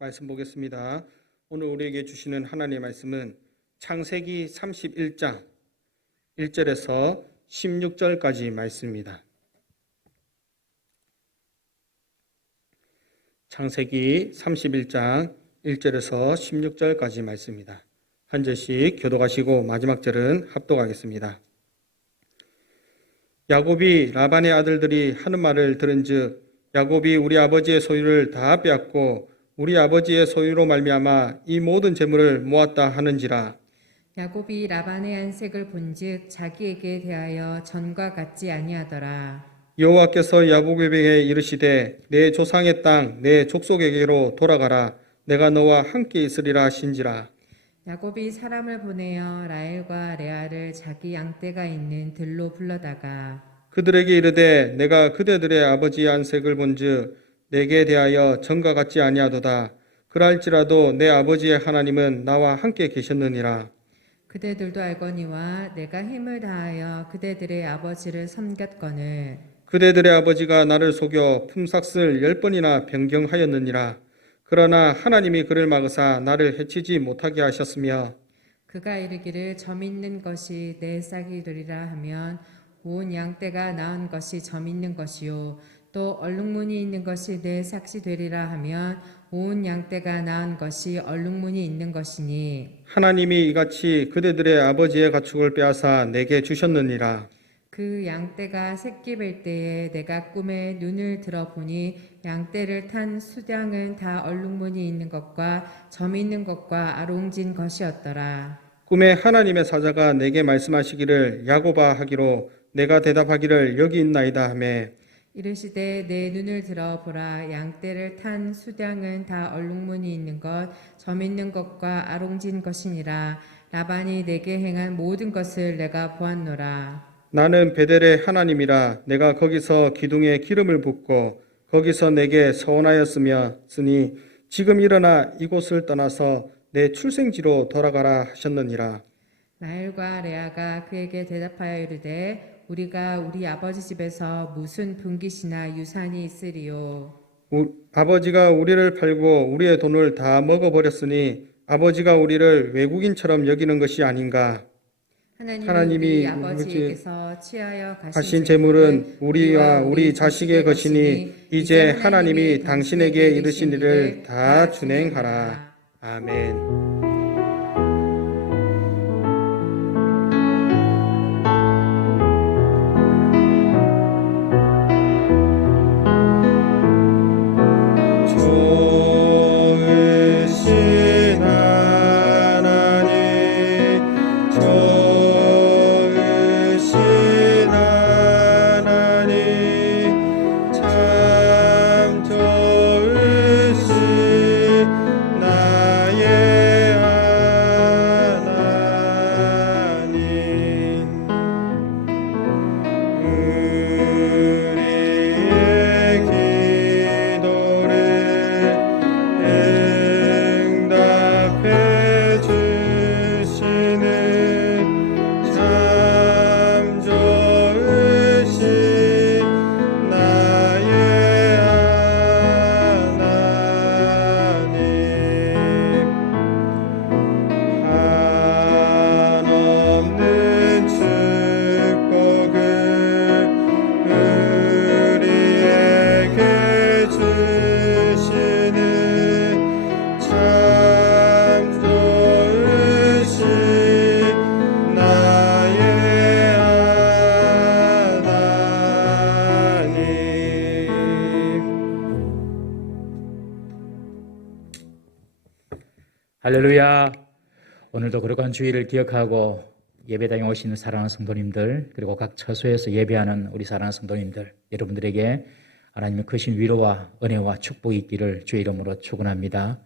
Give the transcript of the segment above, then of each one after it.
말씀 보겠습니다. 오늘 우리에게 주시는 하나님의 말씀은 창세기 31장 1절에서 16절까지 말씀입니다. 창세기 31장 1절에서 16절까지 말씀입니다. 한 절씩 교독하시고 마지막 절은 합독하겠습니다. 야곱이 라반의 아들들이 하는 말을 들은즉 야곱이 우리 아버지의 소유를 다 빼앗고 우리 아버지의 소유로 말미암아 이 모든 재물을 모았다 하는지라. 야곱이 라반의 안색을 본즉 자기에게 대하여 전과 같지 아니하더라. 여호와께서 야곱에게 이르시되 내 조상의 땅 내 족속에게로 돌아가라. 내가 너와 함께 있으리라 하신지라. 야곱이 사람을 보내어 라헬과 레아를 자기 양떼가 있는 들로 불러다가 그들에게 이르되 내가 그대들의 아버지의 안색을 본즉 내게 대하여 전과 같지 아니하도다. 그럴지라도 내 아버지의 하나님은 나와 함께 계셨느니라. 그대들도 알거니와 내가 힘을 다하여 그대들의 아버지를 섬겼거늘 그대들의 아버지가 나를 속여 품삯을 10번이나 변경하였느니라. 그러나 하나님이 그를 막으사 나를 해치지 못하게 하셨으며 그가 이르기를 점 있는 것이 내 싹이 되리라 하면 온 양떼가 낳은 것이 점 있는 것이요 또 얼룩무늬 있는 것이 내 삭시 되리라 하면 온 양떼가 낳은 것이 얼룩무늬 있는 것이니 하나님이 이같이 그대들의 아버지의 가축을 빼앗아 내게 주셨느니라. 그 양떼가 새끼 뵐 때에 내가 꿈에 눈을 들어보니 양떼를 탄 수량은 다 얼룩무늬 있는 것과 점 있는 것과 아롱진 것이었더라. 꿈에 하나님의 사자가 내게 말씀하시기를 야곱아 하기로 내가 대답하기를 여기 있나이다 하매 이르시되 내 눈을 들어보라. 양떼를 탄 수량은 다 얼룩무늬 있는 것, 점 있는 것과 아롱진 것이니라. 라반이 내게 행한 모든 것을 내가 보았노라. 나는 베델의 하나님이라. 내가 거기서 기둥에 기름을 붓고 거기서 내게 서원하였으며 쓰니 지금 일어나 이곳을 떠나서 내 출생지로 돌아가라 하셨느니라. 라헬과 레아가 그에게 대답하여 이르되 우리가 우리 아버지 집에서 무슨 분깃이나 유산이 있으리요. 아버지가 우리를 팔고 우리의 돈을 다 먹어버렸으니 아버지가 우리를 외국인처럼 여기는 것이 아닌가. 하나님이 우리 아버지에게서 취하여 가신 재물은 우리와 우리 자식의 것이니 이제 하나님이 당신에게 이르신 일을 다 준행하라. 아멘. 할렐루야. 오늘도 거룩한 주일을 기억하고 예배당에 오시는 사랑하는 성도님들, 그리고 각 처소에서 예배하는 우리 사랑하는 성도님들, 여러분들에게 하나님의 크신 위로와 은혜와 축복이 있기를 주의 이름으로 축원합니다.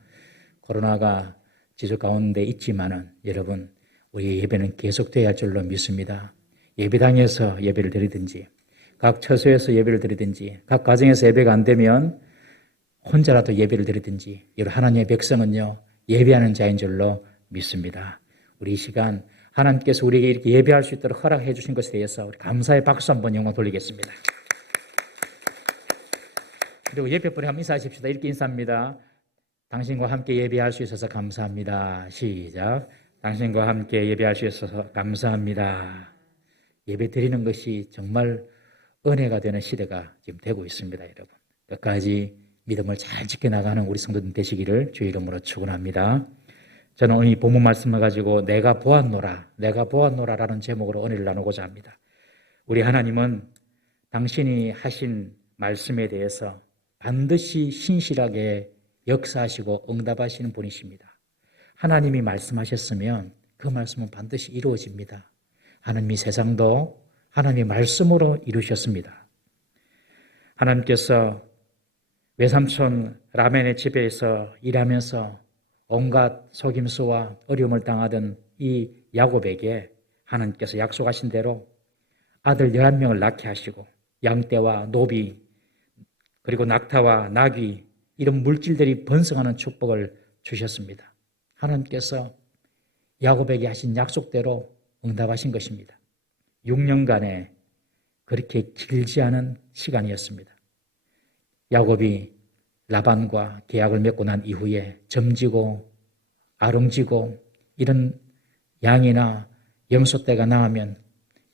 코로나가 지속 가운데 있지만은 여러분, 우리의 예배는 계속돼야 할 줄로 믿습니다. 예배당에서 예배를 드리든지 각 처소에서 예배를 드리든지 각 가정에서 예배가 안 되면 혼자라도 예배를 드리든지 여러분, 하나님의 백성은요 예배하는 자인 줄로 믿습니다. 우리 이 시간 하나님께서 우리에게 이렇게 예배할 수 있도록 허락해 주신 것에 대해서 우리 감사의 박수 한번 영광 돌리겠습니다. 그리고 옆에 분에 한번 인사하십시다. 이렇게 인사합니다. 당신과 함께 예배할 수 있어서 감사합니다. 시작. 당신과 함께 예배할 수 있어서 감사합니다. 예배 드리는 것이 정말 은혜가 되는 시대가 지금 되고 있습니다, 여러분. 끝까지 믿음을 잘 지켜나가는 우리 성도들 되시기를 주의 이름으로 축원합니다. 저는 오늘 이 본문 말씀을 가지고 내가 보았노라 라는 제목으로 은혜를 나누고자 합니다. 우리 하나님은 당신이 하신 말씀에 대해서 반드시 신실하게 역사하시고 응답하시는 분이십니다. 하나님이 말씀하셨으면 그 말씀은 반드시 이루어집니다. 하나님이 세상도 하나님의 말씀으로 이루셨습니다. 하나님께서 외삼촌 라멘의 집에서 일하면서 온갖 속임수와 어려움을 당하던 이 야곱에게 하나님께서 약속하신 대로 아들 11명을 낳게 하시고 양떼와 노비 그리고 낙타와 나귀 이런 물질들이 번성하는 축복을 주셨습니다. 하나님께서 야곱에게 하신 약속대로 응답하신 것입니다. 6년간의 그렇게 길지 않은 시간이었습니다. 야곱이 라반과 계약을 맺고 난 이후에 점지고 아롱지고 이런 양이나 염소떼가 나오면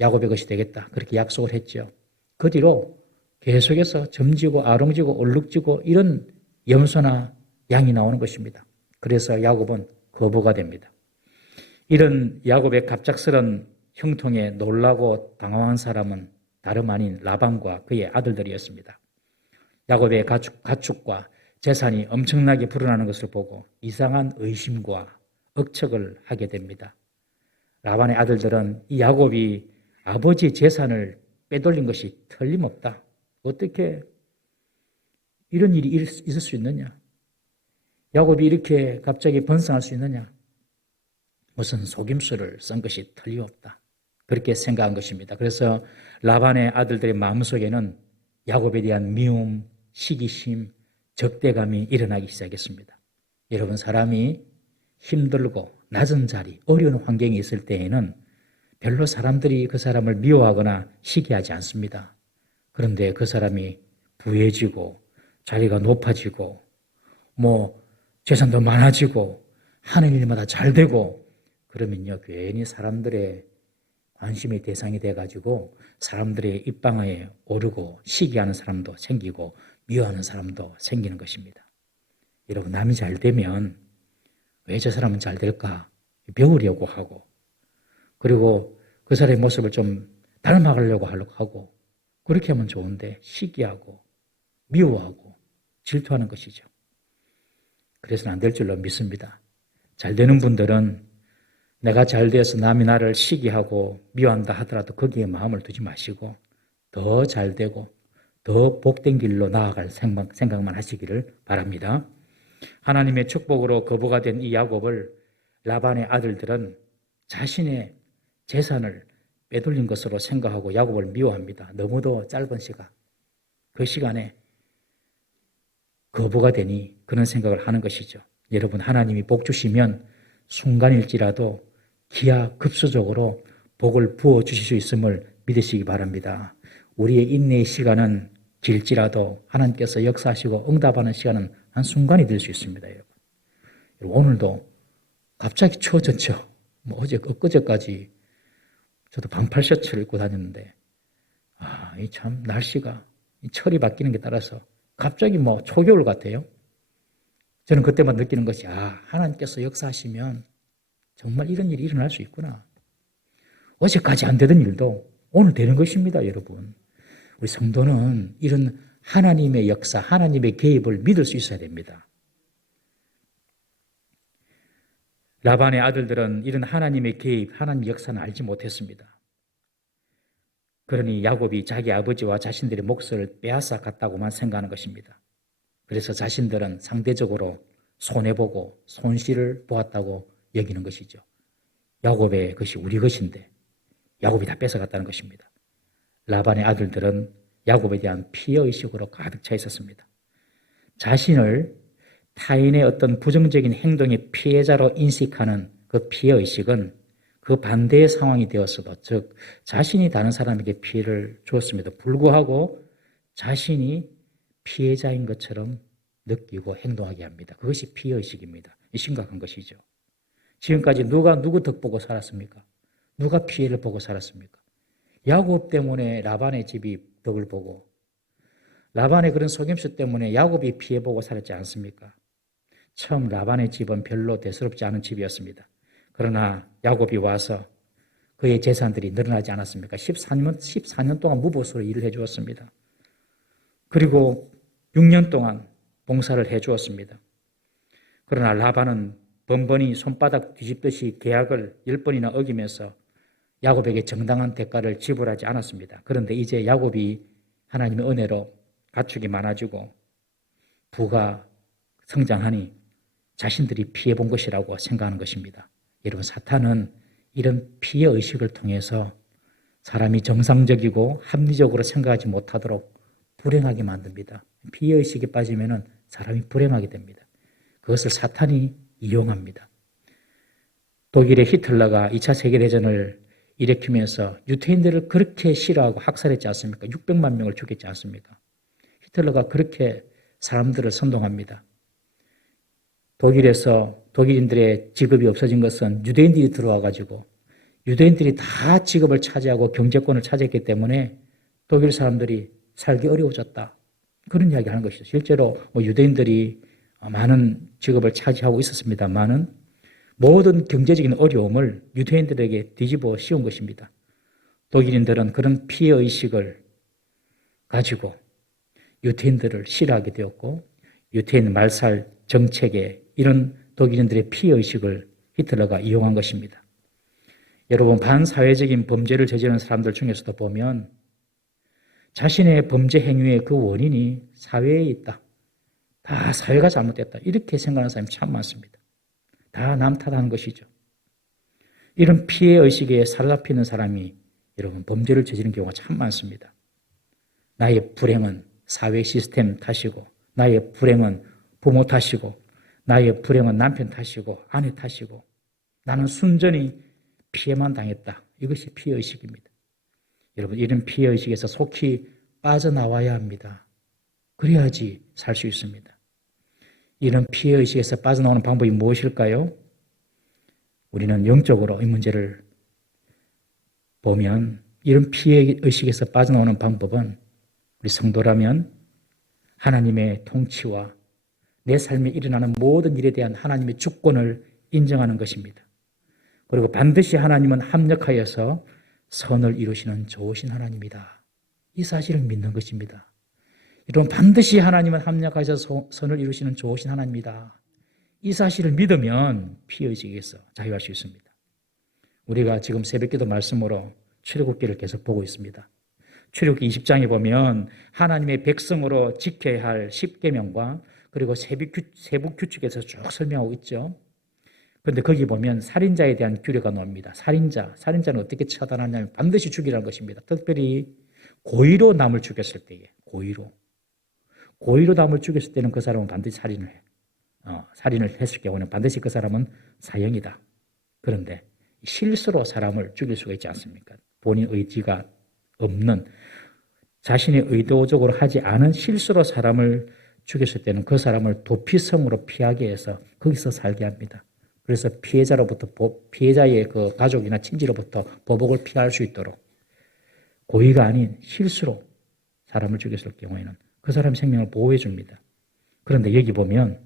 야곱의 것이 되겠다. 그렇게 약속을 했죠. 그 뒤로 계속해서 점지고 아롱지고 얼룩지고 이런 염소나 양이 나오는 것입니다. 그래서 야곱은 거부가 됩니다. 이런 야곱의 갑작스런 형통에 놀라고 당황한 사람은 다름 아닌 라반과 그의 아들들이었습니다. 야곱의 가축과 재산이 엄청나게 불어나는 것을 보고 이상한 의심과 억측을 하게 됩니다. 라반의 아들들은 이 야곱이 아버지의 재산을 빼돌린 것이 틀림없다. 어떻게 이런 일이 있을 수 있느냐? 야곱이 이렇게 갑자기 번성할 수 있느냐? 무슨 속임수를 쓴 것이 틀림없다. 그렇게 생각한 것입니다. 그래서 라반의 아들들의 마음속에는 야곱에 대한 미움, 시기심, 적대감이 일어나기 시작했습니다. 여러분, 사람이 힘들고 낮은 자리, 어려운 환경에 있을 때에는 별로 사람들이 그 사람을 미워하거나 시기하지 않습니다. 그런데 그 사람이 부해지고 자리가 높아지고 재산도 많아지고 하는 일마다 잘 되고 그러면요, 괜히 사람들의 관심의 대상이 돼가지고 사람들의 입방아에 오르고 시기하는 사람도 생기고 미워하는 사람도 생기는 것입니다. 여러분, 남이 잘 되면 왜 저 사람은 잘 될까 배우려고 하고 그리고 그 사람의 모습을 좀 닮아가려고 하고 그렇게 하면 좋은데 시기하고 미워하고 질투하는 것이죠. 그래서는 안 될 줄로 믿습니다. 잘 되는 분들은 내가 잘 되어서 남이 나를 시기하고 미워한다 하더라도 거기에 마음을 두지 마시고 더 잘 되고 더 복된 길로 나아갈 생각만 하시기를 바랍니다. 하나님의 축복으로 거부가 된 이 야곱을 라반의 아들들은 자신의 재산을 빼돌린 것으로 생각하고 야곱을 미워합니다. 너무도 짧은 시간, 그 시간에 거부가 되니 그런 생각을 하는 것이죠. 여러분, 하나님이 복 주시면 순간일지라도 기하급수적으로 복을 부어주실 수 있음을 믿으시기 바랍니다. 우리의 인내의 시간은 길지라도 하나님께서 역사하시고 응답하는 시간은 한순간이 될 수 있습니다. 여러분, 오늘도 갑자기 추워졌죠. 엊그제까지 저도 반팔 셔츠를 입고 다녔는데 이 참 날씨가 철이 바뀌는 게 따라서 갑자기 초겨울 같아요. 저는 그때만 느끼는 것이 하나님께서 역사하시면 정말 이런 일이 일어날 수 있구나. 어제까지 안 되던 일도 오늘 되는 것입니다, 여러분. 우리 성도는 이런 하나님의 역사, 하나님의 개입을 믿을 수 있어야 됩니다. 라반의 아들들은 이런 하나님의 개입, 하나님의 역사는 알지 못했습니다. 그러니 야곱이 자기 아버지와 자신들의 몫을 빼앗아 갔다고만 생각하는 것입니다. 그래서 자신들은 상대적으로 손해보고 손실을 보았다고 여기는 것이죠. 야곱의 것이 우리 것인데 야곱이 다 뺏어갔다는 것입니다. 라반의 아들들은 야곱에 대한 피해의식으로 가득 차 있었습니다. 자신을 타인의 어떤 부정적인 행동의 피해자로 인식하는 그 피해의식은 그 반대의 상황이 되었어도, 즉 자신이 다른 사람에게 피해를 주었음에도 불구하고 자신이 피해자인 것처럼 느끼고 행동하게 합니다. 그것이 피해의식입니다. 심각한 것이죠. 지금까지 누가 누구 덕 보고 살았습니까? 누가 피해를 보고 살았습니까? 야곱 때문에 라반의 집이 덕을 보고 라반의 그런 속임수 때문에 야곱이 피해보고 살았지 않습니까? 처음 라반의 집은 별로 대수롭지 않은 집이었습니다. 그러나 야곱이 와서 그의 재산들이 늘어나지 않았습니까? 14년 동안 무보수로 일을 해주었습니다. 그리고 6년 동안 봉사를 해주었습니다. 그러나 라반은 번번이 손바닥 뒤집듯이 계약을 10번이나 어기면서 야곱에게 정당한 대가를 지불하지 않았습니다. 그런데 이제 야곱이 하나님의 은혜로 가축이 많아지고 부가 성장하니 자신들이 피해본 것이라고 생각하는 것입니다. 여러분, 사탄은 이런 피해의식을 통해서 사람이 정상적이고 합리적으로 생각하지 못하도록 불행하게 만듭니다. 피해의식에 빠지면 사람이 불행하게 됩니다. 그것을 사탄이 이용합니다. 독일의 히틀러가 2차 세계대전을 일으키면서 유태인들을 그렇게 싫어하고 학살했지 않습니까? 600만 명을 죽였지 않습니까? 히틀러가 그렇게 사람들을 선동합니다. 독일에서 독일인들의 직업이 없어진 것은 유대인들이 들어와 가지고 유대인들이 다 직업을 차지하고 경제권을 차지했기 때문에 독일 사람들이 살기 어려워졌다. 그런 이야기를 하는 것이죠. 실제로 유대인들이 많은 직업을 차지하고 있었습니다만은 모든 경제적인 어려움을 유대인들에게 뒤집어 씌운 것입니다. 독일인들은 그런 피해의식을 가지고 유태인들을 싫어하게 되었고 유태인 말살 정책에 이런 독일인들의 피해의식을 히틀러가 이용한 것입니다. 여러분, 반사회적인 범죄를 저지르는 사람들 중에서도 보면 자신의 범죄 행위의 그 원인이 사회에 있다. 다 사회가 잘못됐다. 이렇게 생각하는 사람이 참 많습니다. 다 남 탓하는 것이죠. 이런 피해의식에 사로잡히는 사람이 여러분 범죄를 저지르는 경우가 참 많습니다. 나의 불행은 사회 시스템 탓이고 나의 불행은 부모 탓이고 나의 불행은 남편 탓이고 아내 탓이고 나는 순전히 피해만 당했다. 이것이 피해의식입니다. 여러분, 이런 피해의식에서 속히 빠져나와야 합니다. 그래야지 살 수 있습니다. 이런 피해의식에서 빠져나오는 방법이 무엇일까요? 우리는 영적으로 이 문제를 보면 이런 피해의식에서 빠져나오는 방법은 우리 성도라면 하나님의 통치와 내 삶에 일어나는 모든 일에 대한 하나님의 주권을 인정하는 것입니다. 그리고 반드시 하나님은 합력하여서 선을 이루시는 좋으신 하나님이다. 이 사실을 믿는 것입니다. 여러분, 반드시 하나님은 합력하셔서 선을 이루시는 좋으신 하나님이다. 이 사실을 믿으면 피해의식에서 자유할 수 있습니다. 우리가 지금 새벽기도 말씀으로 출애굽기를 계속 보고 있습니다. 출애굽기 20장에 보면 하나님의 백성으로 지켜야 할 10계명과 그리고 세부 규칙에서 쭉 설명하고 있죠. 그런데 거기 보면 살인자에 대한 규례가 나옵니다. 살인자는 어떻게 처단하냐면 반드시 죽이라는 것입니다. 특별히 고의로 남을 죽였을 때에 고의로 남을 죽였을 때는 그 사람은 반드시 살인을 해. 살인을 했을 경우는 반드시 그 사람은 사형이다. 그런데 실수로 사람을 죽일 수가 있지 않습니까? 본인 의지가 없는 자신의 의도적으로 하지 않은 실수로 사람을 죽였을 때는 그 사람을 도피성으로 피하게 해서 거기서 살게 합니다. 그래서 피해자의 그 가족이나 친지로부터 보복을 피할 수 있도록 고의가 아닌 실수로 사람을 죽였을 경우에는 그 사람의 생명을 보호해 줍니다. 그런데 여기 보면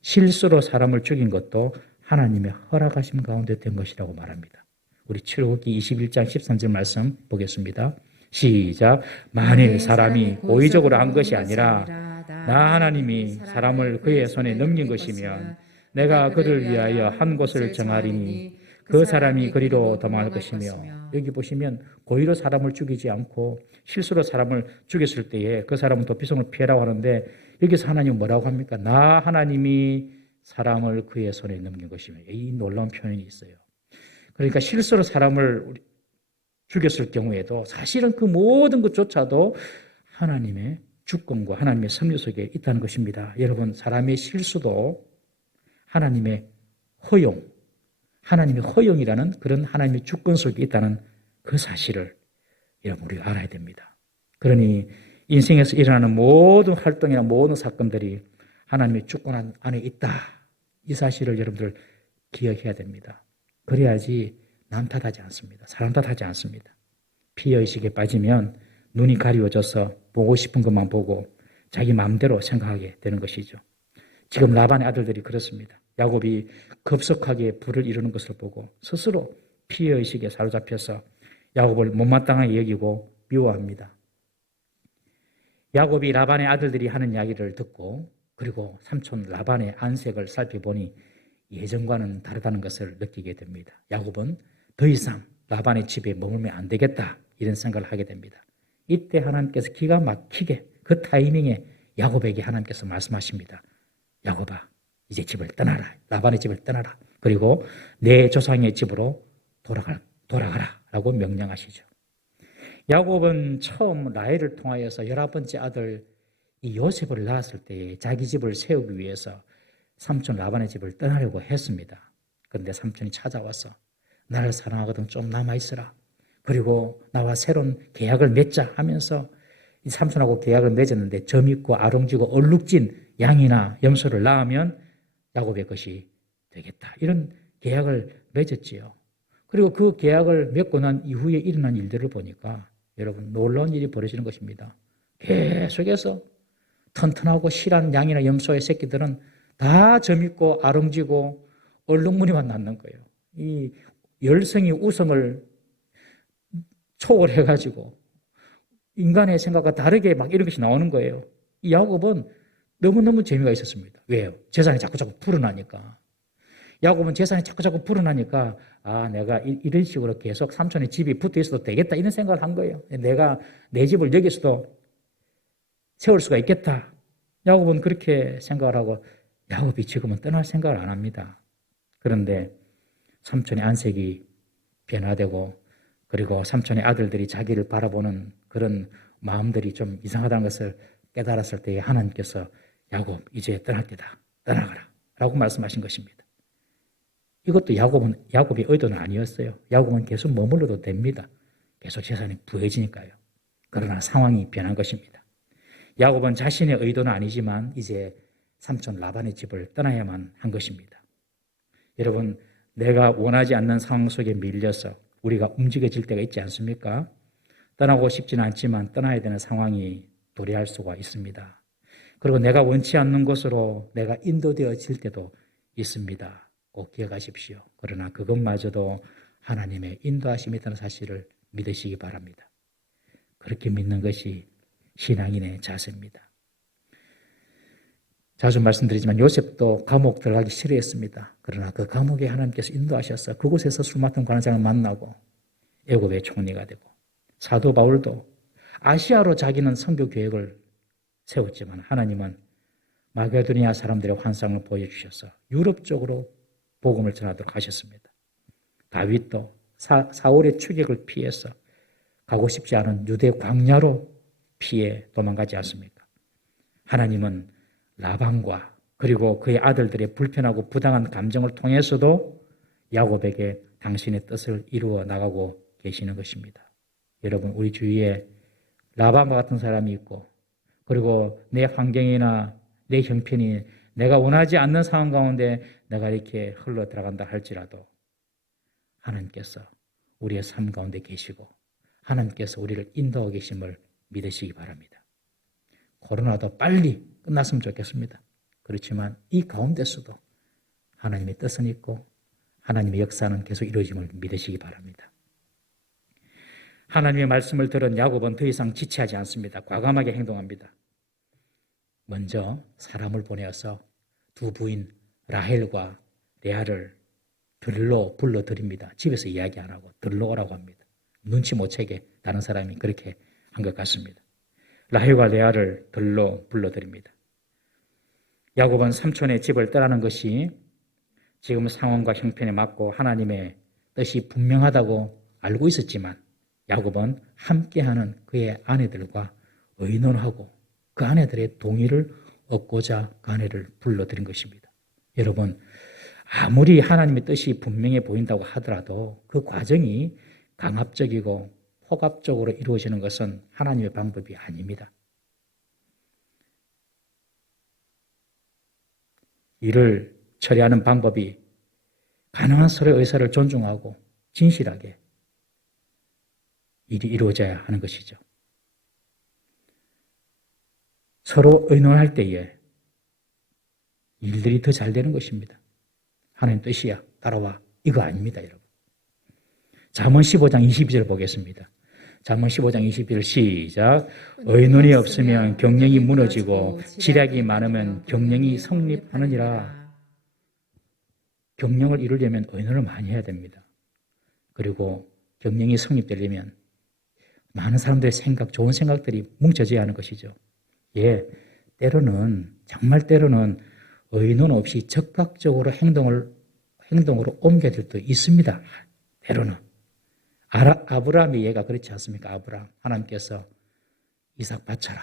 실수로 사람을 죽인 것도 하나님의 허락하심 가운데 된 것이라고 말합니다. 우리 출애굽기 21장 13절 말씀 보겠습니다. 시작. 만일 사람이 고의적으로 한 것이 아니라 나 하나님이 사람을 그의 손에 넘긴 것이면 내가 그를 위하여 한 곳을 정하리니 그 사람이 그리로 도망할 것이며, 여기 보시면 고의로 사람을 죽이지 않고 실수로 사람을 죽였을 때에 그 사람은 도피성을 피해라고 하는데 여기서 하나님은 뭐라고 합니까? 나 하나님이 사람을 그의 손에 넘긴 것이며, 이 놀라운 표현이 있어요. 그러니까 실수로 사람을 죽였을 경우에도 사실은 그 모든 것조차도 하나님의 주권과 하나님의 섭리 속에 있다는 것입니다. 여러분, 사람의 실수도 하나님의 허용이라는 그런 하나님의 주권 속에 있다는 그 사실을 여러분 우리가 알아야 됩니다. 그러니 인생에서 일어나는 모든 활동이나 모든 사건들이 하나님의 주권 안에 있다. 이 사실을 여러분들 기억해야 됩니다. 그래야지 남 탓하지 않습니다. 사람 탓하지 않습니다. 피해의식에 빠지면 눈이 가리워져서 보고 싶은 것만 보고 자기 마음대로 생각하게 되는 것이죠. 지금 라반의 아들들이 그렇습니다. 야곱이 급속하게 부를 이루는 것을 보고 스스로 피해의식에 사로잡혀서 야곱을 못마땅하게 여기고 미워합니다. 야곱이 라반의 아들들이 하는 이야기를 듣고 그리고 삼촌 라반의 안색을 살펴보니 예전과는 다르다는 것을 느끼게 됩니다. 야곱은 더 이상 라반의 집에 머물면 안 되겠다 이런 생각을 하게 됩니다. 이때 하나님께서 기가 막히게 그 타이밍에 야곱에게 하나님께서 말씀하십니다. 야곱아, 이제 집을 떠나라. 라반의 집을 떠나라. 그리고 내 조상의 집으로 돌아가라 라고 명령하시죠. 야곱은 처음 라헬을 통하여서 11번째 아들 이 요셉을 낳았을 때 자기 집을 세우기 위해서 삼촌 라반의 집을 떠나려고 했습니다. 그런데 삼촌이 찾아와서 나를 사랑하거든 좀 남아있으라. 그리고 나와 새로운 계약을 맺자 하면서 이 삼촌하고 계약을 맺었는데 점 있고 아롱지고 얼룩진 양이나 염소를 낳으면 야곱의 것이 되겠다. 이런 계약을 맺었지요. 그리고 그 계약을 맺고 난 이후에 일어난 일들을 보니까 여러분 놀라운 일이 벌어지는 것입니다. 계속해서 튼튼하고 실한 양이나 염소의 새끼들은 다 점 있고 아롱지고 얼룩무늬만 낳는 거예요. 이 열성이 우성을 초월해가지고 인간의 생각과 다르게 막 이런 것이 나오는 거예요. 이 야곱은 너무너무 재미가 있었습니다. 왜요? 재산이 자꾸 불어나니까. 야곱은 재산이 자꾸 불어나니까 내가 이런 식으로 계속 삼촌의 집이 붙어 있어도 되겠다 이런 생각을 한 거예요. 내가 내 집을 여기서도 세울 수가 있겠다. 야곱은 그렇게 생각을 하고 야곱이 지금은 떠날 생각을 안 합니다. 그런데 삼촌의 안색이 변화되고 그리고 삼촌의 아들들이 자기를 바라보는 그런 마음들이 좀 이상하다는 것을 깨달았을 때에 하나님께서 야곱 이제 떠날 때다. 떠나가라 라고 말씀하신 것입니다. 이것도 야곱의 의도는 아니었어요. 야곱은 계속 머물러도 됩니다. 계속 재산이 부해지니까요. 그러나 상황이 변한 것입니다. 야곱은 자신의 의도는 아니지만 이제 삼촌 라반의 집을 떠나야만 한 것입니다. 여러분, 내가 원하지 않는 상황 속에 밀려서 우리가 움직여질 때가 있지 않습니까? 떠나고 싶지는 않지만 떠나야 되는 상황이 도래할 수가 있습니다. 그리고 내가 원치 않는 곳으로 내가 인도되어질 때도 있습니다. 꼭 기억하십시오. 그러나 그것마저도 하나님의 인도하심이라는 사실을 믿으시기 바랍니다. 그렇게 믿는 것이 신앙인의 자세입니다. 자주 말씀드리지만 요셉도 감옥 들어가기 싫어했습니다. 그러나 그 감옥에 하나님께서 인도하셔서 그곳에서 술 맡은 관장을 만나고 애굽의 총리가 되고 사도 바울도 아시아로 자기는 선교 계획을 세웠지만 하나님은 마게도니아 사람들의 환상을 보여주셔서 유럽 쪽으로 복음을 전하도록 하셨습니다. 다윗도 사울의 추격을 피해서 가고 싶지 않은 유대 광야로 피해 도망가지 않습니까? 하나님은 라반과 그리고 그의 아들들의 불편하고 부당한 감정을 통해서도 야곱에게 당신의 뜻을 이루어 나가고 계시는 것입니다. 여러분, 우리 주위에 라반과 같은 사람이 있고 그리고 내 환경이나 내 형편이 내가 원하지 않는 상황 가운데 내가 이렇게 흘러 들어간다 할지라도 하나님께서 우리의 삶 가운데 계시고 하나님께서 우리를 인도하고 계심을 믿으시기 바랍니다. 코로나도 빨리 끝났으면 좋겠습니다. 그렇지만 이 가운데서도 하나님의 뜻은 있고 하나님의 역사는 계속 이루어짐을 믿으시기 바랍니다. 하나님의 말씀을 들은 야곱은 더 이상 지체하지 않습니다. 과감하게 행동합니다. 먼저 사람을 보내어서 두 부인 라헬과 레아를 들로 불러드립니다. 집에서 이야기 안 하고 들로 오라고 합니다. 눈치 못 채게 다른 사람이 그렇게 한 것 같습니다. 라헬과 레아를 들로 불러드립니다. 야곱은 삼촌의 집을 떠나는 것이 지금 상황과 형편에 맞고 하나님의 뜻이 분명하다고 알고 있었지만 야곱은 함께하는 그의 아내들과 의논하고 그 아내들의 동의를 얻고자 그 아내를 불러들인 것입니다. 여러분, 아무리 하나님의 뜻이 분명해 보인다고 하더라도 그 과정이 강압적이고 폭압적으로 이루어지는 것은 하나님의 방법이 아닙니다. 일을 처리하는 방법이 가능한 서로의 의사를 존중하고 진실하게 일이 이루어져야 하는 것이죠. 서로 의논할 때에 일들이 더 잘 되는 것입니다. 하나님 뜻이야, 따라와. 이거 아닙니다, 여러분. 잠언 15장 22절 보겠습니다. 잠언 15장 22절 시작. 의논이 없으면 경영이 무너지고 지략이 많으면 경영이 성립하느니라. 경영을 이루려면 의논을 많이 해야 됩니다. 그리고 경영이 성립되려면 많은 사람들의 생각, 좋은 생각들이 뭉쳐져야 하는 것이죠. 예, 때로는 정말 때로는 의논 없이 적극적으로 행동으로 옮겨질 때도 있습니다. 때로는. 아브라함의 예가 그렇지 않습니까? 아브라함. 하나님께서 이삭 바쳐라.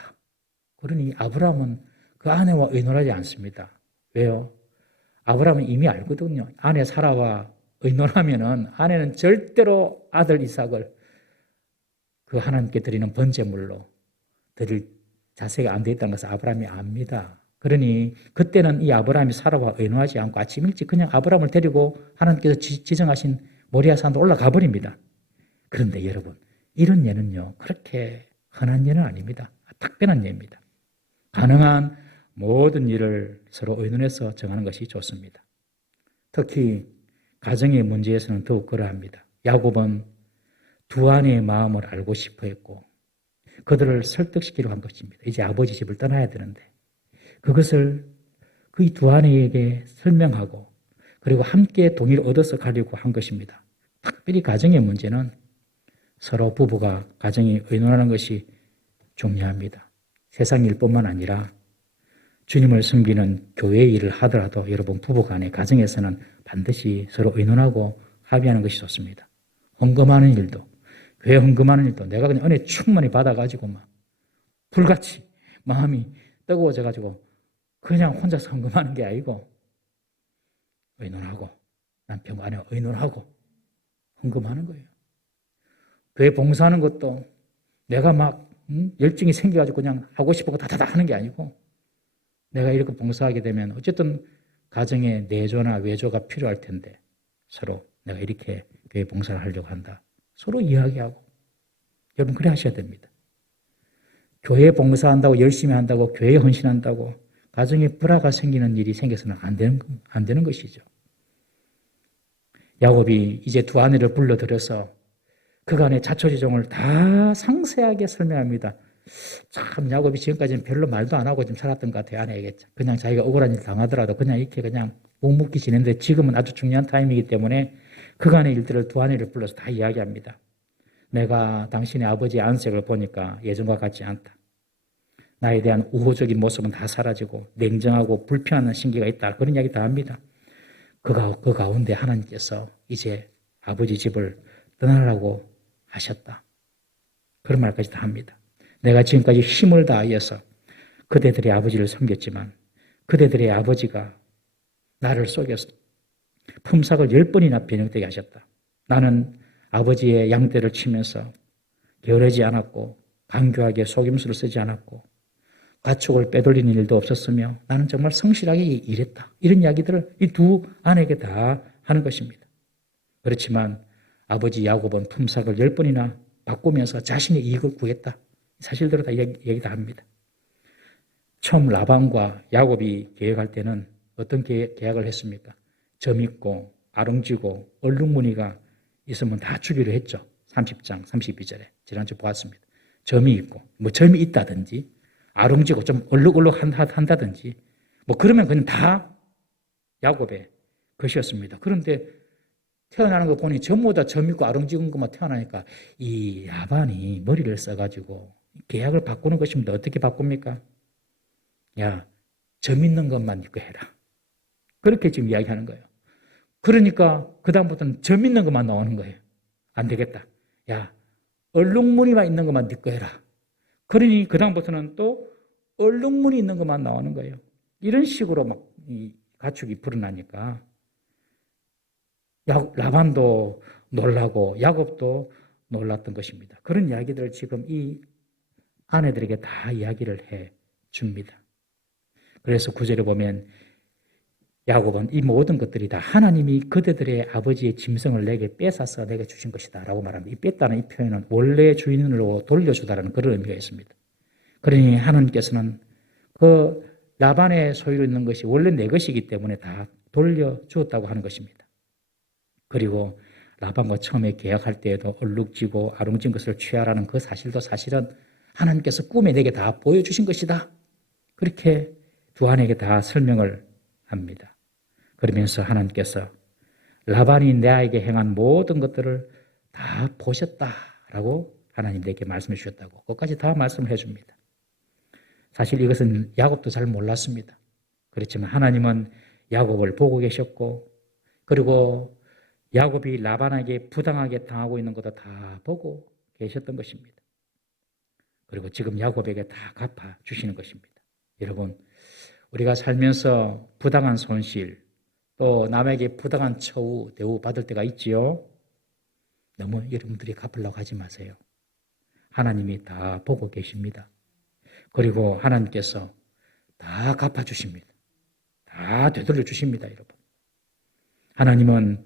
그러니 아브라함은 그 아내와 의논하지 않습니다. 왜요? 아브라함은 이미 알거든요. 아내 사라와 의논하면은 아내는 절대로 아들 이삭을 그 하나님께 드리는 번제물로 드릴 자세가 안 돼 있다는 것을 아브라함이 압니다. 그러니 그때는 이 아브라함이 사라와 의논하지 않고 아침 일찍 그냥 아브라함을 데리고 하나님께서 지정하신 모리아 산으로 올라가 버립니다. 그런데 여러분, 이런 예는요, 그렇게 흔한 예는 아닙니다. 특별한 예입니다. 가능한 모든 일을 서로 의논해서 정하는 것이 좋습니다. 특히 가정의 문제에서는 더욱 그러합니다. 야곱은 두 아내의 마음을 알고 싶어 했고 그들을 설득시키려고 한 것입니다. 이제 아버지 집을 떠나야 되는데 그것을 그 두 아내에게 설명하고 그리고 함께 동의를 얻어서 가려고 한 것입니다. 특별히 가정의 문제는 서로 부부가 가정이 의논하는 것이 중요합니다. 세상 일뿐만 아니라 주님을 섬기는 교회 일을 하더라도 여러분 부부간의 가정에서는 반드시 서로 의논하고 합의하는 것이 좋습니다. 헌금하는 일도 교회 헌금하는 일도 내가 그냥 은혜 충만히 받아가지고 막 불같이 마음이 뜨거워져가지고 그냥 혼자서 헌금하는 게 아니고 의논하고 남편과 아내와 의논하고 헌금하는 거예요. 교회 봉사하는 것도 내가 막 열정이 생겨가지고 그냥 하고 싶은 거 다다다 하는 게 아니고 내가 이렇게 봉사하게 되면 어쨌든 가정에 내조나 외조가 필요할 텐데 서로 내가 이렇게 교회 봉사를 하려고 한다. 서로 이야기하고 여러분 그래 하셔야 됩니다. 교회 봉사한다고 열심히 한다고 교회에 헌신한다고 가정에 불화가 생기는 일이 생겨서는 안 되는 것이죠. 야곱이 이제 두 아내를 불러들여서 그간의 자초지종을 다 상세하게 설명합니다. 참 야곱이 지금까지는 별로 말도 안 하고 좀 살았던 것 같아요. 아내에게 그냥 자기가 억울한 일 당하더라도 그냥 이렇게 그냥 묵묵히 지냈는데 지금은 아주 중요한 타임이기 때문에 그간의 일들을 두 아내를 불러서 다 이야기합니다. 내가 당신의 아버지의 안색을 보니까 예전과 같지 않다. 나에 대한 우호적인 모습은 다 사라지고 냉정하고 불편한 신기가 있다. 그런 이야기 다 합니다. 그 가운데 하나님께서 이제 아버지 집을 떠나라고 하셨다. 그런 말까지 다 합니다. 내가 지금까지 힘을 다하여서 그대들의 아버지를 섬겼지만 그대들의 아버지가 나를 속여서 품삯을 10번이나 변형되게 하셨다. 나는 아버지의 양떼를 치면서 게으르지 않았고 강교하게 속임수를 쓰지 않았고 가축을 빼돌리는 일도 없었으며 나는 정말 성실하게 일했다. 이런 이야기들을 이 두 아내에게 다 하는 것입니다. 그렇지만 아버지 야곱은 품삯을 10번이나 바꾸면서 자신의 이익을 구했다. 사실대로 다 얘기 다 합니다. 처음 라반과 야곱이 계약할 때는 어떤 계약을 했습니까? 점 있고 아롱지고 얼룩무늬가 있으면 다 주기로 했죠. 30장 32절에 지난주 보았습니다. 점이 있고 뭐 점이 있다든지 아롱지고 좀 얼룩얼룩 한다든지 뭐 그러면 그냥 다 야곱의 것이었습니다. 그런데 태어나는 거 보니 전부 다 점 있고 아롱지은 것만 태어나니까 이 라반이 머리를 써가지고 계약을 바꾸는 것입니다. 어떻게 바꿉니까? 야, 점 있는 것만 네 거 해라. 그렇게 지금 이야기하는 거예요. 그러니까 그 다음부터는 점 있는 것만 나오는 거예요. 안 되겠다. 야, 얼룩무늬만 있는 것만 네 거 해라. 그러니 그 다음부터는 또 얼룩무늬 있는 것만 나오는 거예요. 이런 식으로 막 이 가축이 불어나니까 라반도 놀라고 야곱도 놀랐던 것입니다. 그런 이야기들을 지금 이 아내들에게 다 이야기를 해 줍니다. 그래서 9절에 보면 야곱은 이 모든 것들이 다 하나님이 그대들의 아버지의 짐승을 내게 뺏어서 내게 주신 것이다 라고 말합니다. 이 뺐다는 이 표현은 원래 주인으로 돌려주다라는 그런 의미가 있습니다. 그러니 하나님께서는 그 라반의 소유로 있는 것이 원래 내 것이기 때문에 다 돌려주었다고 하는 것입니다. 그리고 라반과 처음에 계약할 때에도 얼룩지고 아롱진 것을 취하라는 그 사실도 사실은 하나님께서 꿈에 내게 다 보여주신 것이다. 그렇게 두한에게 다 설명을 합니다. 그러면서 하나님께서 라반이 내에게 행한 모든 것들을 다 보셨다라고 하나님 내게 말씀해 주셨다고 그것까지 다 말씀을 해줍니다. 사실 이것은 야곱도 잘 몰랐습니다. 그렇지만 하나님은 야곱을 보고 계셨고 그리고 야곱이 라반에게 부당하게 당하고 있는 것도 다 보고 계셨던 것입니다. 그리고 지금 야곱에게 다 갚아주시는 것입니다. 여러분, 우리가 살면서 부당한 손실 또 남에게 부당한 처우, 대우 받을 때가 있지요. 너무 여러분들이 갚으려고 하지 마세요. 하나님이 다 보고 계십니다. 그리고 하나님께서 다 갚아주십니다. 다 되돌려 주십니다, 여러분. 하나님은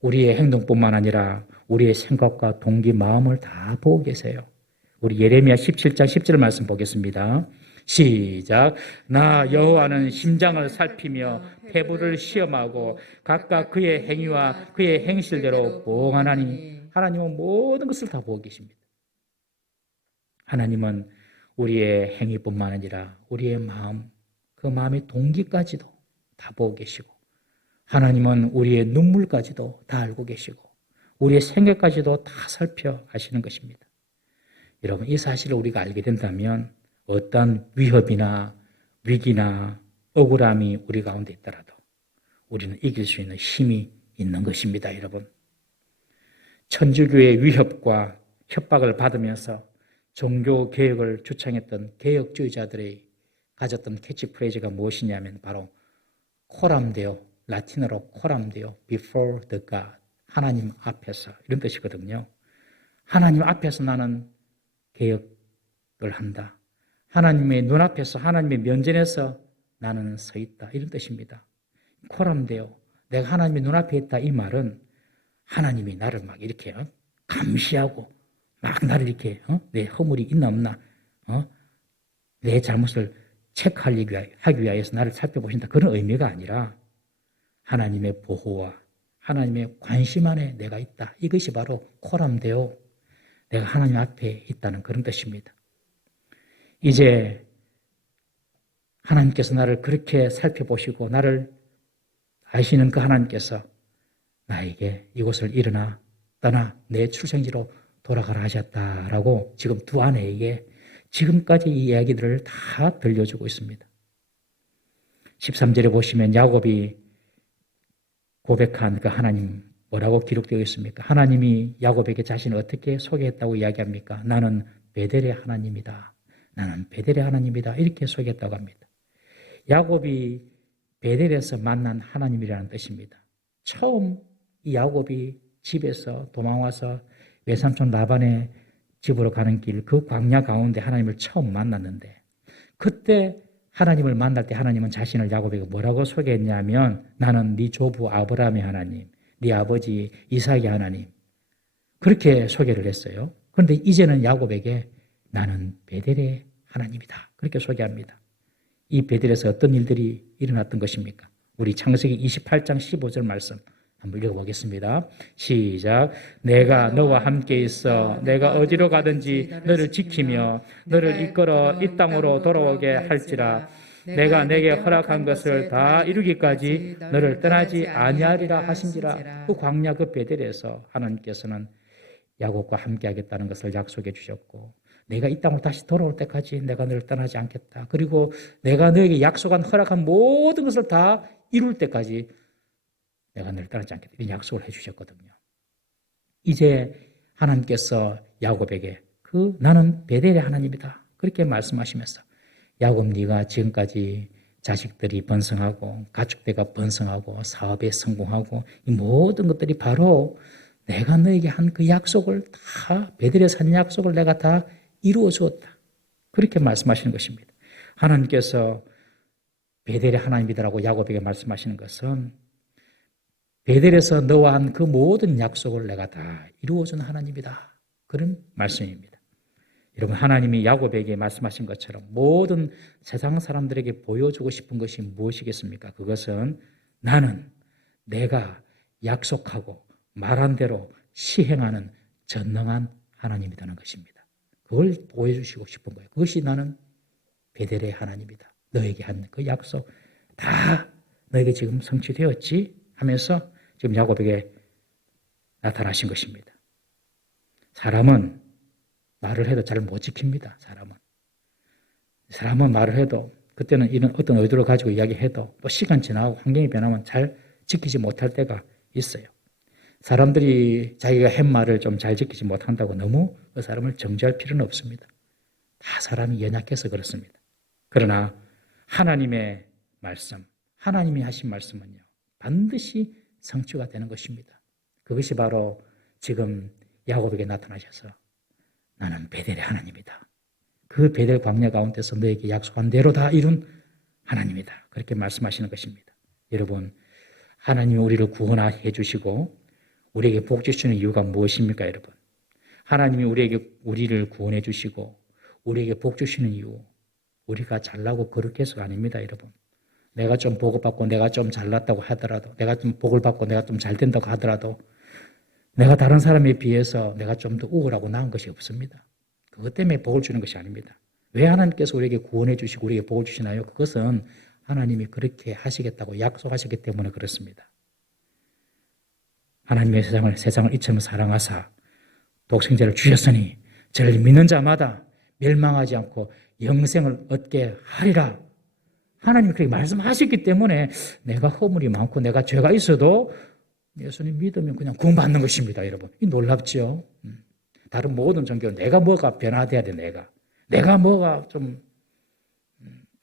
우리의 행동뿐만 아니라 우리의 생각과 동기, 마음을 다 보고 계세요. 우리 예레미야 17장 10절 말씀 보겠습니다. 시작. 나 여호와는 심장을 살피며 폐부를 시험하고 각각 그의 행위와 그의 행실대로 보응하나니 하나님은 모든 것을 다 보고 계십니다. 하나님은 우리의 행위뿐만 아니라 우리의 마음, 그 마음의 동기까지도 다 보고 계시고 하나님은 우리의 눈물까지도 다 알고 계시고 우리의 생각까지도 다 살펴하시는 것입니다. 여러분, 이 사실을 우리가 알게 된다면 어떤 위협이나 위기나 억울함이 우리 가운데 있더라도 우리는 이길 수 있는 힘이 있는 것입니다, 여러분. 천주교의 위협과 협박을 받으면서 종교 개혁을 주창했던 개혁주의자들이 가졌던 캐치프레이즈가 무엇이냐면 바로 코람데오, 라틴어로 코람데오, before the God, 하나님 앞에서 이런 뜻이거든요. 하나님 앞에서 나는 개혁을 한다. 하나님의 눈앞에서 하나님의 면전에서 나는 서 있다. 이런 뜻입니다. 코람데오, 내가 하나님의 눈앞에 있다. 이 말은 하나님이 나를 막 이렇게 감시하고 막 나를 이렇게 내 허물이 있나 없나 내 잘못을 체크하기 위하여서 나를 살펴보신다. 그런 의미가 아니라 하나님의 보호와 하나님의 관심 안에 내가 있다. 이것이 바로 코람데오, 내가 하나님 앞에 있다는 그런 뜻입니다. 이제 하나님께서 나를 그렇게 살펴보시고 나를 아시는 그 하나님께서 나에게 이곳을 일어나 떠나 내 출생지로 돌아가라 하셨다라고 지금 두 아내에게 지금까지 이 이야기들을 다 들려주고 있습니다. 13절에 보시면 야곱이 고백한 그 하나님 뭐라고 기록되어 있습니까? 하나님이 야곱에게 자신을 어떻게 소개했다고 이야기합니까? 나는 베델의 하나님이다. 나는 베델의 하나님이다. 이렇게 소개했다고 합니다. 야곱이 베델에서 만난 하나님이라는 뜻입니다. 처음 이 야곱이 집에서 도망와서 외삼촌 라반의 집으로 가는 길, 그 광야 가운데 하나님을 처음 만났는데 그때 하나님을 만날 때 하나님은 자신을 야곱에게 뭐라고 소개했냐면 나는 네 조부 아브라함의 하나님, 네 아버지 이삭의 하나님, 그렇게 소개를 했어요. 그런데 이제는 야곱에게 나는 베델의 하나님이다. 그렇게 소개합니다. 이 베델에서 어떤 일들이 일어났던 것입니까? 우리 창세기 28장 15절 말씀 한번 읽어보겠습니다. 시작. 내가 너와 함께 있어 내가 어디로 가든지 너를 지키며 너를 이끌어 이 땅으로 돌아오게 할지라. 내가 내게 허락한 것을 다 이루기까지 너를 떠나지 아니하리라 하신지라. 그 광야 그 베델에서 하나님께서는 야곱과 함께 하겠다는 것을 약속해 주셨고 내가 이 땅으로 다시 돌아올 때까지 내가 너를 떠나지 않겠다. 그리고 내가 너에게 약속한 허락한 모든 것을 다 이룰 때까지 내가 너를 떠나지 않겠다. 이런 약속을 해주셨거든요. 이제 하나님께서 야곱에게 나는 베델의 하나님이다. 그렇게 말씀하시면서 야곱 네가 지금까지 자식들이 번성하고 가축대가 번성하고 사업에 성공하고 이 모든 것들이 바로 내가 너에게 한 그 약속을 다 베델에서 한 약속을 내가 다 이루어 주었다. 그렇게 말씀하시는 것입니다. 하나님께서 베델의 하나님이다라고 야곱에게 말씀하시는 것은 베델에서 너와 한 그 모든 약속을 내가 다 이루어준 하나님이다. 그런 말씀입니다. 여러분, 하나님이 야곱에게 말씀하신 것처럼 모든 세상 사람들에게 보여주고 싶은 것이 무엇이겠습니까? 그것은 나는 내가 약속하고 말한 대로 시행하는 전능한 하나님이라는 것입니다. 그걸 보여주시고 싶은 거예요. 그것이 나는 베델의 하나님이다. 너에게 한 그 약속 다 너에게 지금 성취되었지? 하면서 지금 야곱에게 나타나신 것입니다. 사람은 말을 해도 잘 못 지킵니다. 사람은 말을 해도 그때는 이런 어떤 의도를 가지고 이야기해도 또 시간 지나고 환경이 변하면 잘 지키지 못할 때가 있어요. 사람들이 자기가 한 말을 좀 잘 지키지 못한다고 너무 그 사람을 정죄할 필요는 없습니다. 다 사람이 연약해서 그렇습니다. 그러나 하나님의 말씀, 하나님이 하신 말씀은요, 반드시 성취가 되는 것입니다. 그것이 바로 지금 야곱에게 나타나셔서 나는 베델의 하나님이다. 그 베델 광야 가운데서 너에게 약속한 대로 다 이룬 하나님이다. 그렇게 말씀하시는 것입니다. 여러분, 하나님이 우리를 구원해 주시고 우리에게 복 주시는 이유가 무엇입니까, 여러분? 하나님이 우리를 구원해 주시고 우리에게 복 주시는 이유, 우리가 잘나고 거룩해서가 아닙니다, 여러분. 내가 좀 복을 받고 내가 좀 잘났다고 하더라도, 내가 좀 복을 받고 내가 좀 잘 된다고 하더라도 내가 다른 사람에 비해서 내가 좀 더 우월하고 나은 것이 없습니다. 그것 때문에 복을 주는 것이 아닙니다. 왜 하나님께서 우리에게 구원해 주시고 우리에게 복을 주시나요? 그것은 하나님이 그렇게 하시겠다고 약속하셨기 때문에 그렇습니다. 하나님의 세상을 이처럼 사랑하사 독생자를 주셨으니 저를 믿는 자마다 멸망하지 않고 영생을 얻게 하리라. 하나님이 그렇게 말씀하셨기 때문에 내가 허물이 많고 내가 죄가 있어도 예수님 믿으면 그냥 구원받는 것입니다, 여러분. 이 놀랍죠? 다른 모든 종교는 내가 뭐가 변화돼야 돼, 내가 뭐가 좀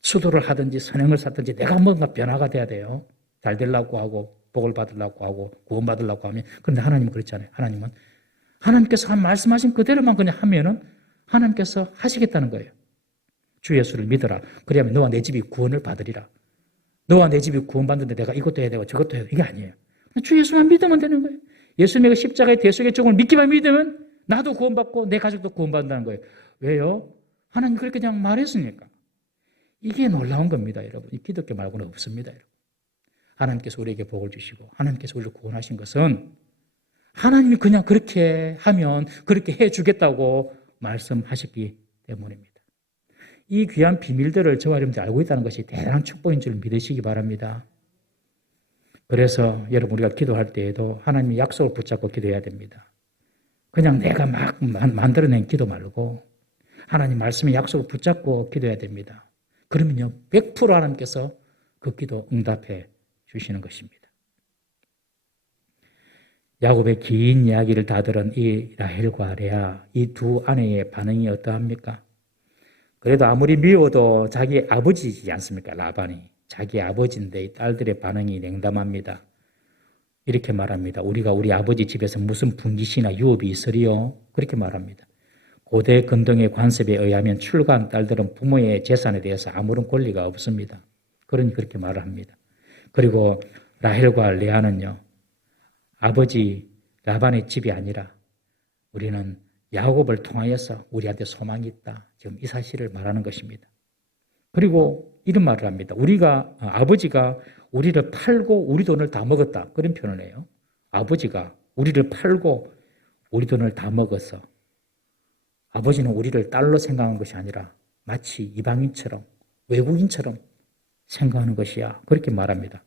수도를 하든지 선행을 쌓든지 내가 뭔가 변화가 돼야 돼요. 잘 되려고 하고 복을 받으려고 하고 구원받으려고 하면. 그런데 하나님은 그렇지 않아요. 하나님은 하나님께서 말씀하신 그대로만 그냥 하면은 하나님께서 하시겠다는 거예요. 주 예수를 믿어라. 그래야면 너와 내 집이 구원을 받으리라. 너와 내 집이 구원받는데 내가 이것도 해야 되고 저것도 해야 되고 이게 아니에요. 주 예수만 믿으면 되는 거예요. 예수님의 십자가의 대속의 종을 믿기만 믿으면 나도 구원받고 내 가족도 구원받는다는 거예요. 왜요? 하나님 그렇게 그냥 말했으니까. 이게 놀라운 겁니다, 여러분. 이 기독교 말고는 없습니다, 여러분. 하나님께서 우리에게 복을 주시고 하나님께서 우리를 구원하신 것은 하나님이 그냥 그렇게 하면 그렇게 해주겠다고 말씀하셨기 때문입니다. 이 귀한 비밀들을 저와 여러분들이 알고 있다는 것이 대단한 축복인 줄 믿으시기 바랍니다. 그래서 여러분 우리가 기도할 때에도 하나님의 약속을 붙잡고 기도해야 됩니다. 그냥 내가 막 만들어낸 기도 말고 하나님 말씀의 약속을 붙잡고 기도해야 됩니다. 그러면요 100% 하나님께서 그 기도 응답해 주시는 것입니다. 야곱의 긴 이야기를 다 들은 이 라헬과 레아, 이 두 아내의 반응이 어떠합니까? 그래도 아무리 미워도 자기 아버지이지 않습니까? 라반이. 자기 아버지인데 이 딸들의 반응이 냉담합니다. 이렇게 말합니다. 우리가 우리 아버지 집에서 무슨 분깃이나 유업이 있으리요? 그렇게 말합니다. 고대 근동의 관습에 의하면 출가한 딸들은 부모의 재산에 대해서 아무런 권리가 없습니다. 그러니 그렇게 말을 합니다. 그리고 라헬과 레아는요. 아버지 라반의 집이 아니라 우리는 야곱을 통하여서 우리한테 소망이 있다. 지금 이 사실을 말하는 것입니다. 그리고 이런 말을 합니다. 아버지가 우리를 팔고 우리 돈을 다 먹었다. 그런 표현을 해요. 아버지가 우리를 팔고 우리 돈을 다 먹어서 아버지는 우리를 딸로 생각하는 것이 아니라 마치 이방인처럼 외국인처럼 생각하는 것이야. 그렇게 말합니다.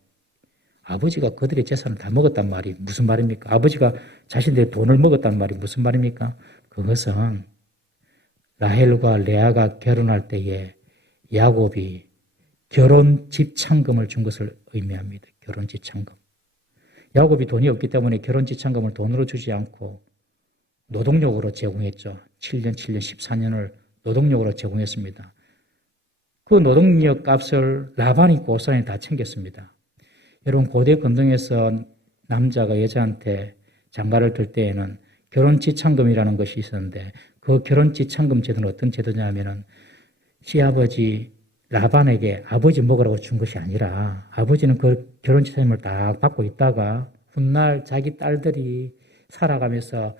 아버지가 그들의 재산을 다 먹었단 말이 무슨 말입니까? 아버지가 자신들의 돈을 먹었단 말이 무슨 말입니까? 그것은 라헬과 레아가 결혼할 때에 야곱이 결혼 지참금을 준 것을 의미합니다. 결혼 지참금. 야곱이 돈이 없기 때문에 결혼 지참금을 돈으로 주지 않고 노동력으로 제공했죠. 7년, 14년을 노동력으로 제공했습니다. 그 노동력 값을 라반이 고스란히 다 챙겼습니다. 여러분 고대 근동에서 남자가 여자한테 장가를 들 때에는 결혼지참금이라는 것이 있었는데 그 결혼지참금 제도는 어떤 제도냐면은 시아버지 라반에게 아버지 먹으라고 준 것이 아니라 아버지는 그 결혼 지참을 딱 받고 있다가 훗날 자기 딸들이 살아가면서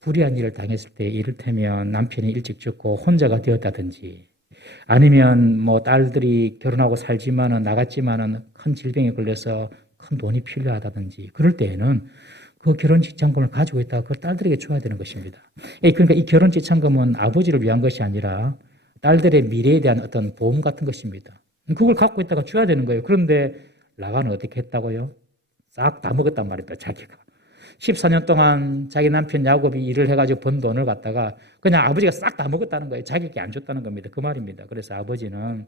불의한 일을 당했을 때 이를테면 남편이 일찍 죽고 혼자가 되었다든지 아니면 뭐 딸들이 결혼하고 살지만은 나갔지만은 큰 질병에 걸려서 큰 돈이 필요하다든지 그럴 때에는 그 결혼 지참금을 가지고 있다가 그 딸들에게 줘야 되는 것입니다. 그러니까 이 결혼 지참금은 아버지를 위한 것이 아니라 딸들의 미래에 대한 어떤 보험 같은 것입니다. 그걸 갖고 있다가 줘야 되는 거예요. 그런데 라반은 어떻게 했다고요? 싹 다 먹었단 말입니다. 자기가. 14년 동안 자기 남편 야곱이 일을 해가지고 번 돈을 갖다가 그냥 아버지가 싹 다 먹었다는 거예요. 자기에게 안 줬다는 겁니다. 그 말입니다. 그래서 아버지는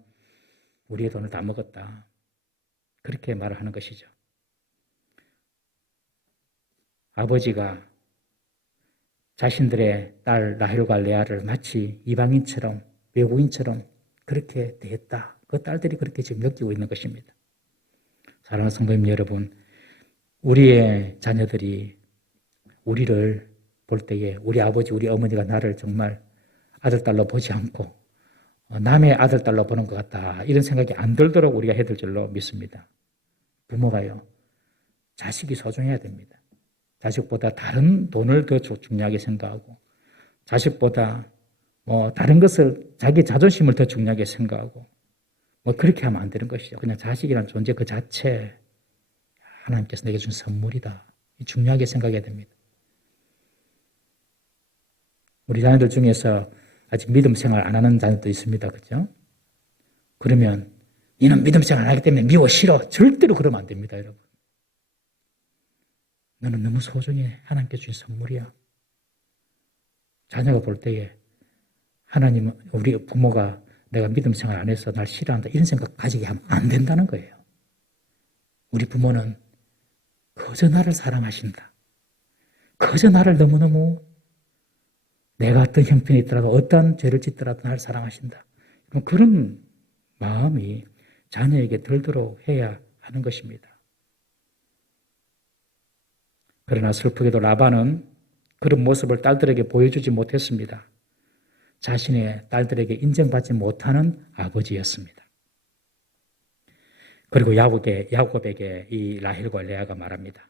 우리의 돈을 다 먹었다. 그렇게 말을 하는 것이죠. 아버지가 자신들의 딸 라헬과 레아를 마치 이방인처럼 외국인처럼 그렇게 대했다. 그 딸들이 그렇게 지금 느끼고 있는 것입니다. 사랑하는 성도님 여러분, 우리의 자녀들이 우리를 볼 때에 우리 아버지, 우리 어머니가 나를 정말 아들, 딸로 보지 않고 남의 아들, 딸로 보는 것 같다. 이런 생각이 안 들도록 우리가 해야 될 줄로 믿습니다. 부모가요, 자식이 소중해야 됩니다. 자식보다 다른 돈을 더 중요하게 생각하고 자식보다 뭐 다른 것을 자기 자존심을 더 중요하게 생각하고 뭐 그렇게 하면 안 되는 것이죠. 그냥 자식이라는 존재 그 자체 하나님께서 내게 준 선물이다. 중요하게 생각해야 됩니다. 우리 자녀들 중에서 아직 믿음 생활 안 하는 자녀도 있습니다. 그렇죠? 그러면 너는 믿음 생활 안 하기 때문에 미워 싫어. 절대로 그러면 안 됩니다, 여러분. 너는 너무 소중해. 하나님께 주신 선물이야. 자녀가 볼 때에 하나님은 우리 부모가 내가 믿음 생활 안 해서 날 싫어한다 이런 생각 가지게 하면 안 된다는 거예요. 우리 부모는 그저 나를 사랑하신다. 그저 나를 너무너무 내가 어떤 형편이 있더라도 어떤 죄를 짓더라도 나를 사랑하신다. 그런 마음이 자녀에게 들도록 해야 하는 것입니다. 그러나 슬프게도 라반은 그런 모습을 딸들에게 보여주지 못했습니다. 자신의 딸들에게 인정받지 못하는 아버지였습니다. 그리고 야곱에게 이 라헬과 레아가 말합니다.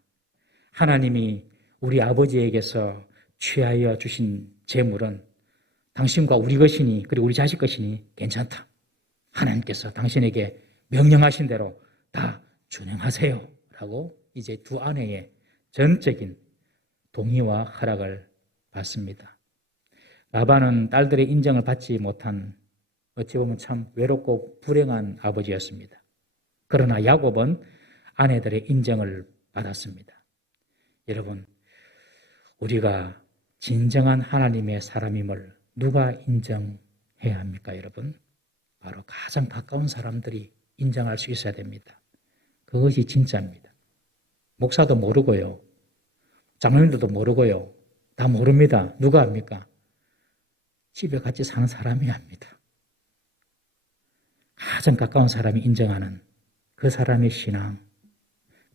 하나님이 우리 아버지에게서 취하여 주신 재물은 당신과 우리 것이니 그리고 우리 자식 것이니 괜찮다. 하나님께서 당신에게 명령하신 대로 다 준행하세요. 라고 이제 두 아내의 전적인 동의와 허락을 받습니다. 라반은 딸들의 인정을 받지 못한 어찌 보면 참 외롭고 불행한 아버지였습니다. 그러나 야곱은 아내들의 인정을 받았습니다. 여러분, 우리가 진정한 하나님의 사람임을 누가 인정해야 합니까, 여러분? 바로 가장 가까운 사람들이 인정할 수 있어야 됩니다. 그것이 진짜입니다. 목사도 모르고요. 장로님들도 모르고요. 다 모릅니다. 누가 합니까? 집에 같이 사는 사람이 합니다. 가장 가까운 사람이 인정하는 그 사람의 신앙,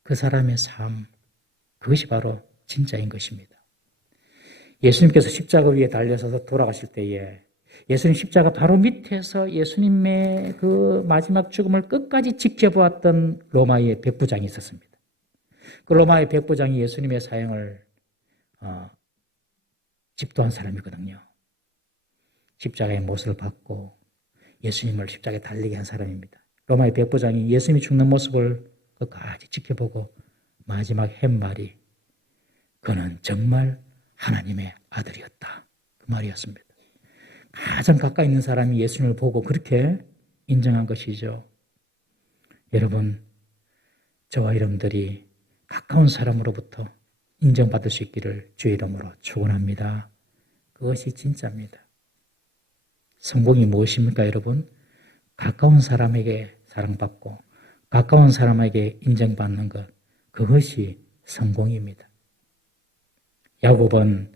그 사람의 삶, 그것이 바로 진짜인 것입니다. 예수님께서 십자가 위에 달려서서 돌아가실 때에 예수님 십자가 바로 밑에서 예수님의 그 마지막 죽음을 끝까지 지켜보았던 로마의 백부장이 있었습니다. 그 로마의 백부장이 예수님의 사형을 집도한 사람이거든요. 십자가의 못을 받고 예수님을 십자가에 달리게 한 사람입니다. 로마의 백부장이 예수님이 죽는 모습을 끝까지 지켜보고 마지막 한 말이 그는 정말 하나님의 아들이었다. 그 말이었습니다. 가장 가까이 있는 사람이 예수님을 보고 그렇게 인정한 것이죠. 여러분, 저와 여러분들이 가까운 사람으로부터 인정받을 수 있기를 주의 이름으로 축원합니다. 그것이 진짜입니다. 성공이 무엇입니까, 여러분? 가까운 사람에게 사랑받고 가까운 사람에게 인정받는 것, 그것이 성공입니다. 야곱은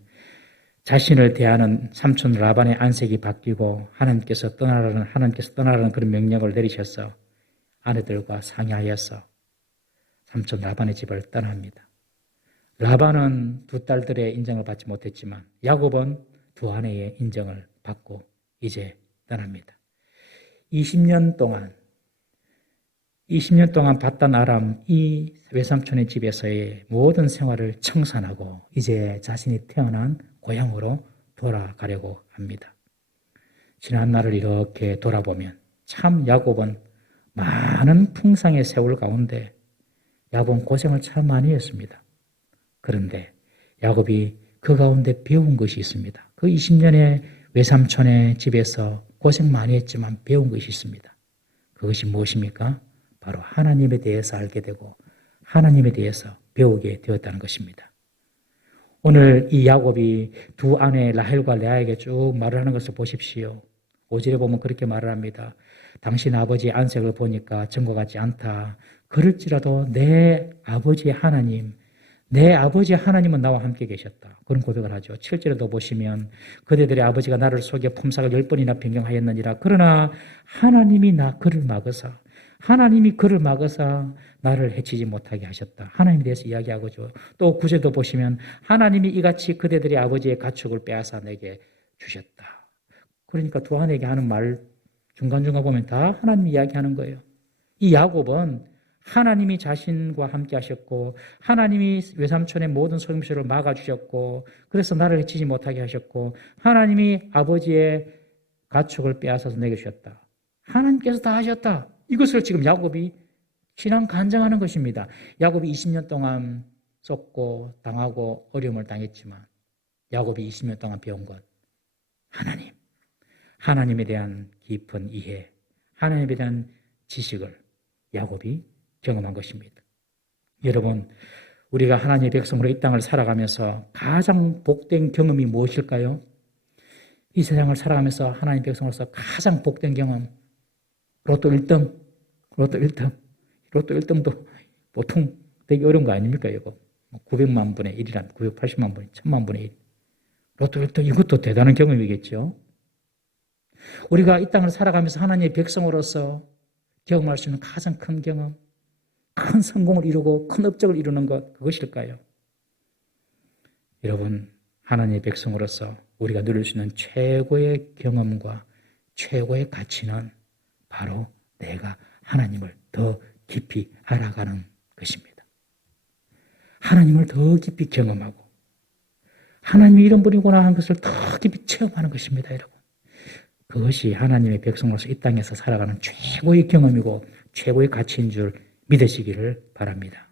자신을 대하는 삼촌 라반의 안색이 바뀌고 하나님께서 떠나라는 그런 명령을 내리셔서 아내들과 상의하여서 삼촌 라반의 집을 떠납니다. 라반은 두 딸들의 인정을 받지 못했지만 야곱은 두 아내의 인정을 받고 이제 떠납니다. 20년 동안 봤던 아람 이 외삼촌의 집에서의 모든 생활을 청산하고 이제 자신이 태어난 고향으로 돌아가려고 합니다. 지난 날을 이렇게 돌아보면 참 야곱은 많은 풍상의 세월 가운데 야곱은 고생을 참 많이 했습니다. 그런데 야곱이 그 가운데 배운 것이 있습니다. 그 20년의 외삼촌의 집에서 고생 많이 했지만 배운 것이 있습니다. 그것이 무엇입니까? 바로 하나님에 대해서 알게 되고 하나님에 대해서 배우게 되었다는 것입니다. 오늘 이 야곱이 두 아내 라헬과 레아에게 쭉 말을 하는 것을 보십시오. 5절에 보면 그렇게 말을 합니다. 당신 아버지의 안색을 보니까 전과 같지 않다. 그럴지라도 내 아버지 하나님은 나와 함께 계셨다. 그런 고백을 하죠. 7절에도 보시면 그대들의 아버지가 나를 속여 품삯을 10번이나 변경하였느니라. 그러나 하나님이 그를 막으사 나를 해치지 못하게 하셨다. 하나님에 대해서 이야기하고죠. 또 9절도 보시면 하나님이 이같이 그대들의 아버지의 가축을 빼앗아 내게 주셨다. 그러니까 두 아내에게 하는 말 중간중간 보면 다 하나님 이야기하는 거예요. 이 야곱은 하나님이 자신과 함께 하셨고 하나님이 외삼촌의 모든 속임수를 막아주셨고 그래서 나를 해치지 못하게 하셨고 하나님이 아버지의 가축을 빼앗아서 내게 주셨다. 하나님께서 다 하셨다. 이것을 지금 야곱이 신앙 간증하는 것입니다. 야곱이 20년 동안 쫓고 당하고 어려움을 당했지만 야곱이 20년 동안 배운 것 하나님에 대한 깊은 이해, 하나님에 대한 지식을 야곱이 경험한 것입니다. 여러분, 우리가 하나님의 백성으로 이 땅을 살아가면서 가장 복된 경험이 무엇일까요? 이 세상을 살아가면서 하나님의 백성으로서 가장 복된 경험, 로또 1등도 보통 되게 어려운 거 아닙니까? 이거 900만 분의 1이란 980만 분의 1000만 분의 1. 로또 1등 이것도 대단한 경험이겠죠. 우리가 이 땅을 살아가면서 하나님의 백성으로서 경험할 수 있는 가장 큰 경험, 큰 성공을 이루고 큰 업적을 이루는 것, 그것일까요? 여러분, 하나님의 백성으로서 우리가 누릴 수 있는 최고의 경험과 최고의 가치는 바로 내가 하나님을 더 깊이 알아가는 것입니다. 하나님을 더 깊이 경험하고 하나님이 이런 분이구나 하는 것을 더 깊이 체험하는 것입니다, 여러분. 그것이 하나님의 백성으로서 이 땅에서 살아가는 최고의 경험이고 최고의 가치인 줄 믿으시기를 바랍니다.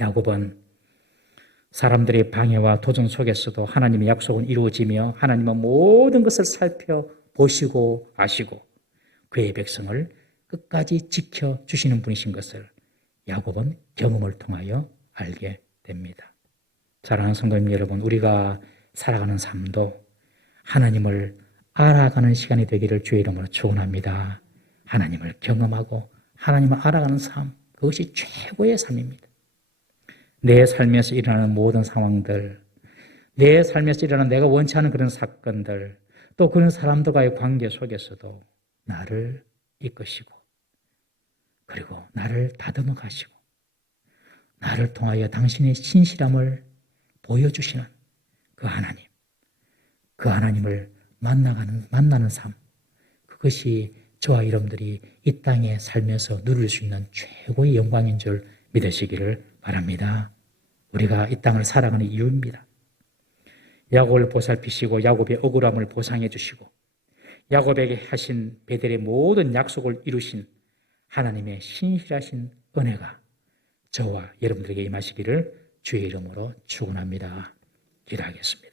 야곱은 사람들의 방해와 도전 속에서도 하나님의 약속은 이루어지며 하나님은 모든 것을 살펴보시고 아시고 그의 백성을 끝까지 지켜주시는 분이신 것을 야곱은 경험을 통하여 알게 됩니다. 사랑하는 성도님 여러분, 우리가 살아가는 삶도 하나님을 알아가는 시간이 되기를 주의 이름으로 축원합니다. 하나님을 경험하고 하나님을 알아가는 삶, 그것이 최고의 삶입니다. 내 삶에서 일어나는 모든 상황들, 내 삶에서 일어나는 내가 원치 않은 그런 사건들, 또 그런 사람들과의 관계 속에서도 나를 이끄시고 그리고 나를 다듬어 가시고 나를 통하여 당신의 신실함을 보여주시는 그 하나님을 만나는 삶, 그것이 저와 여러분들이 이 땅에 살면서 누릴 수 있는 최고의 영광인 줄 믿으시기를 바랍니다. 우리가 이 땅을 살아가는 이유입니다. 야곱을 보살피시고 야곱의 억울함을 보상해 주시고 야곱에게 하신 베델의 모든 약속을 이루신 하나님의 신실하신 은혜가 저와 여러분들에게 임하시기를 주의 이름으로 축원합니다. 기도하겠습니다.